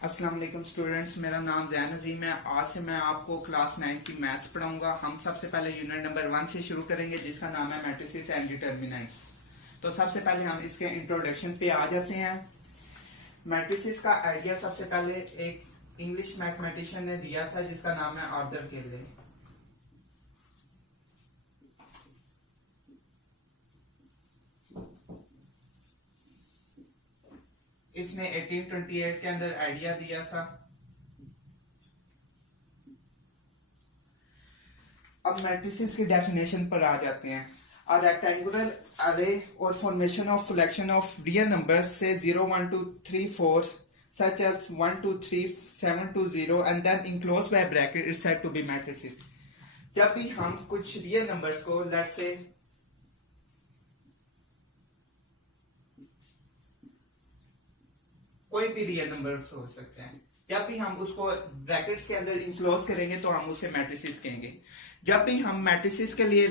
अस्सलाम वालेकुम स्टूडेंट्स, मेरा नाम जैन अजीम है। आज से मैं आपको क्लास 9 की मैथ्स पढ़ाऊंगा। हम सबसे पहले यूनिट नंबर 1 से शुरू करेंगे, जिसका नाम है मैट्रिसेस एंड डिटर्मिनेंट्स। तो सबसे पहले हम इसके इंट्रोडक्शन पे आ जाते हैं। मैट्रिसेस का आइडिया सबसे पहले एक इंग्लिश मैथमेटिशियन ने दिया था, जिसका नाम है आर्थर केले। इसने 1828 के अंदर आइडिया दिया था। अब मैट्रिसेस की डेफिनेशन पर आ जाते हैं। A rectangular array or formation of collection of real numbers say 0, 1, 2, 3, 4 such as 1, 2, 3, 7 to 0 and then enclosed by bracket is said to be matrices। जब भी हम कुछ रियल नंबर्स को लेट्स से कोई भी रियल नंबर्स हो सकते हैं, जब भी हम उसको ब्रैकेट्स के अंदर इंक्लोज करेंगे तो हम उसे मैट्रिसेस कहेंगे। जब भी हम मैट्रिसेस के लिए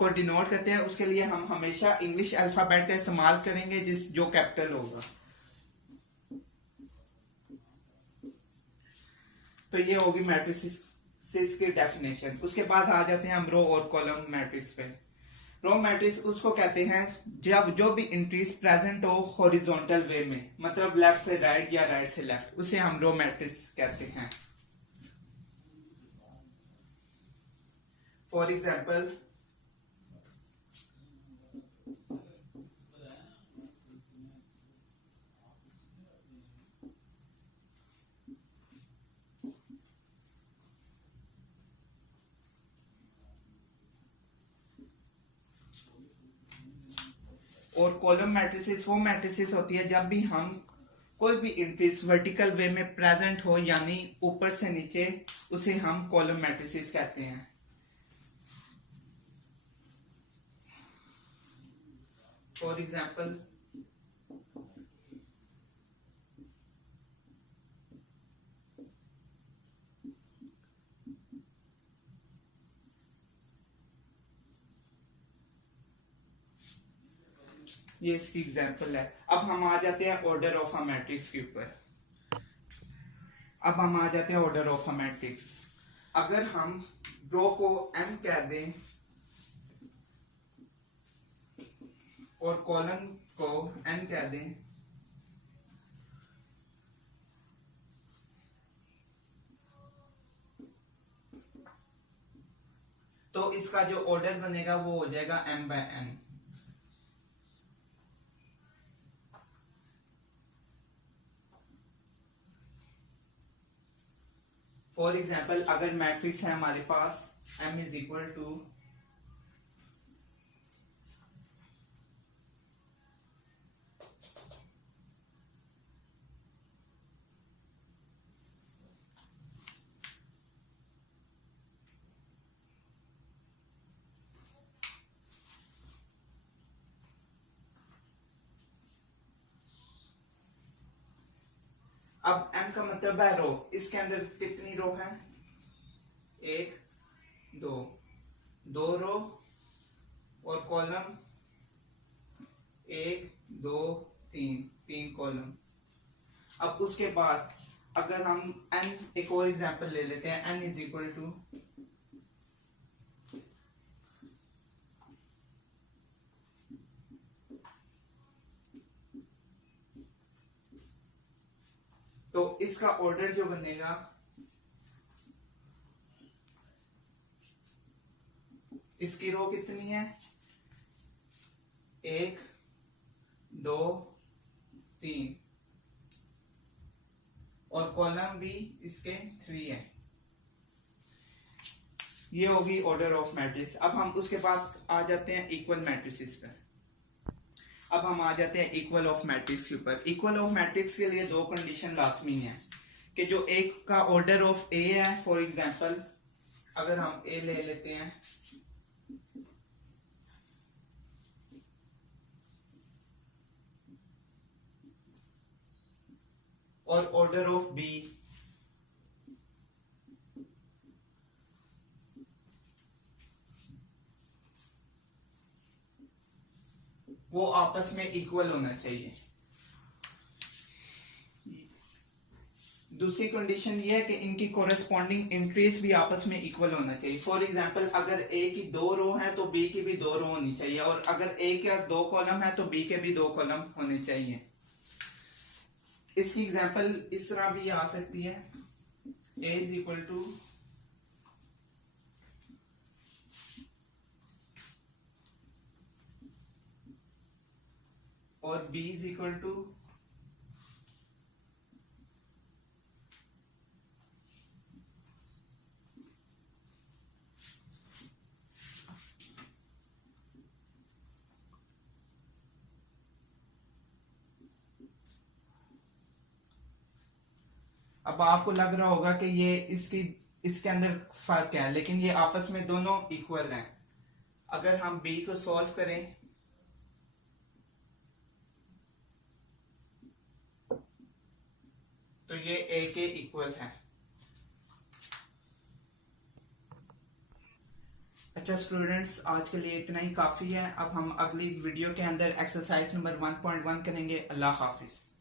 को डिनोट करते हैं, उसके लिए हम हमेशा इंग्लिश अल्फाबेट का इस्तेमाल करेंगे जो कैपिटल होगा। तो ये होगी मैट्रिसेस की डेफिनेशन। उसके बाद आ जाते हैं हम रो और कॉलम मैट्रिक्स पे। रो मैट्रिक्स उसको कहते हैं जब जो भी इंट्रीज प्रेजेंट हो हॉरिजॉन्टल वे में, मतलब लेफ्ट से राइट या राइट से लेफ्ट, उसे हम रो मैट्रिक्स कहते हैं। फॉर एग्जाम्पल, और कॉलम मैट्रिसेस वो मैट्रिसेस होती है जब भी हम कोई भी इंट्रीज वर्टिकल वे में प्रेजेंट हो, यानी ऊपर से नीचे, उसे हम कॉलम मैट्रिसेस कहते हैं। फॉर एग्जाम्पल, ये इसकी एग्जाम्पल है। अब हम आ जाते हैं ऑर्डर ऑफ अ मैट्रिक्स के ऊपर। अब हम आ जाते हैं ऑर्डर ऑफ अ मैट्रिक्स। अगर हम रो को m कह दें और कॉलम को n कह दें, तो इसका जो ऑर्डर बनेगा वो हो जाएगा m/n। फॉर एग्जाम्पल, अगर मैट्रिक्स है हमारे पास m इज इक्वल टू अब m का मतलब है रो। इसके अंदर कितनी रो है? एक, दो रो, और कॉलम एक, दो, तीन कॉलम। अब उसके बाद अगर हम n एक और एग्जांपल ले लेते हैं, n इज इक्वल टू तो इसका ऑर्डर जो बनेगा इसकी रो कितनी है? एक, दो, तीन, और कॉलम भी इसके 3 है। ये होगी ऑर्डर ऑफ मैट्रिक्स। अब हम उसके बाद आ जाते हैं इक्वल मैट्रिसेस पर। अब हम आ जाते हैं इक्वल ऑफ मैट्रिक्स के ऊपर। इक्वल ऑफ मैट्रिक्स के लिए दो कंडीशन लाजमी है कि जो एक का ऑर्डर ऑफ ए है, फॉर एग्जांपल अगर हम ए ले लेते हैं, और ऑर्डर ऑफ बी वो आपस में इक्वल होना चाहिए। दूसरी कंडीशन ये है कि इनकी कोरेस्पॉन्डिंग इंक्रीज भी आपस में इक्वल होना चाहिए। फॉर एग्जांपल अगर ए की 2 रो है तो बी की भी 2 रो होनी चाहिए, और अगर ए का 2 कॉलम है तो बी के भी 2 कॉलम होने चाहिए। इसकी एग्जांपल इस तरह भी आ सकती है, ए इज इक्वल टू और बी इज इक्वल टू अब आपको लग रहा होगा कि ये इसके अंदर फर्क है, लेकिन ये आपस में दोनों इक्वल हैं। अगर हम बी को सॉल्व करें तो ये ए के इक्वल है। अच्छा स्टूडेंट्स, आज के लिए इतना ही काफी है। अब हम अगली वीडियो के अंदर एक्सरसाइज नंबर 1.1 करेंगे। अल्लाह हाफिज।